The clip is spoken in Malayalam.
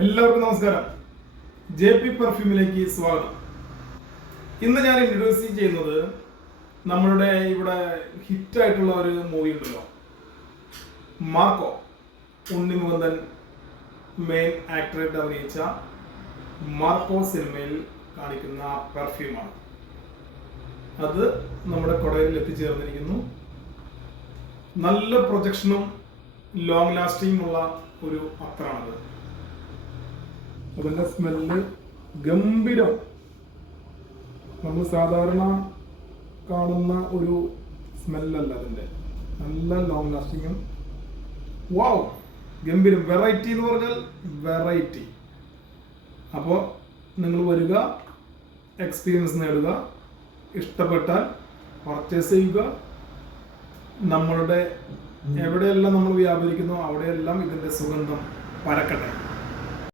എല്ലാവർക്കും നമസ്കാരം. JP പെർഫ്യൂമിലേക്ക് സ്വാഗതം. ഇന്ന് ഞാൻ ഇൻട്രൊഡ്യൂസ് ചെയ്യുന്നത് നമ്മളുടെ ഇവിടെ ഹിറ്റായിട്ടുള്ള ഒരു മൂവി ഉണ്ടല്ലോ, മാർക്കോ. ഉണ്ണി മുകുന്ദൻ മെയിൻ ആക്ടറായിട്ട് അഭിനയിച്ച മാർക്കോ സിനിമയിൽ കാണിക്കുന്ന പെർഫ്യൂമാണ്. അത് നമ്മുടെ കൊടയിൽ എത്തിച്ചേർന്നിരിക്കുന്നു. നല്ല പ്രൊജക്ഷനും ലോങ് ലാസ്റ്റിംഗ് ഉള്ള ഒരു അത്തറാണത്. അതിൻ്റെ സ്മെല്ല് ഗംഭീരം. നമ്മൾ സാധാരണ കാണുന്ന ഒരു സ്മെല്ലല്ല അതിൻ്റെ. നല്ല ലോങ് ലാസ്റ്റിങ്ങും വാവ് ഗംഭീരം. വെറൈറ്റി എന്ന് പറഞ്ഞാൽ വെറൈറ്റി. അപ്പോൾ നിങ്ങൾ വരിക, എക്സ്പീരിയൻസ് നേടുക, ഇഷ്ടപ്പെട്ടാൽ പർച്ചേസ് ചെയ്യുക. നമ്മളുടെ എവിടെയെല്ലാം നമ്മൾ വ്യാപരിക്കുന്നു അവിടെയെല്ലാം ഇതിൻ്റെ സുഗന്ധം പരക്കട്ടെ.